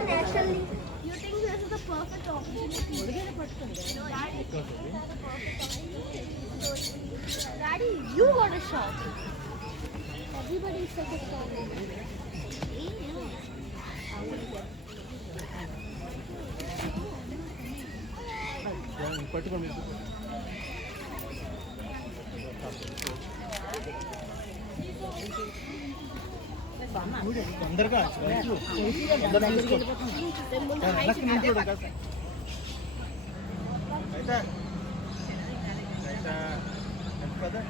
Naturally, you think this is the perfect opportunity? Daddy, you got a shot. Everybody is such a shot. తొందరగా అయితే కదా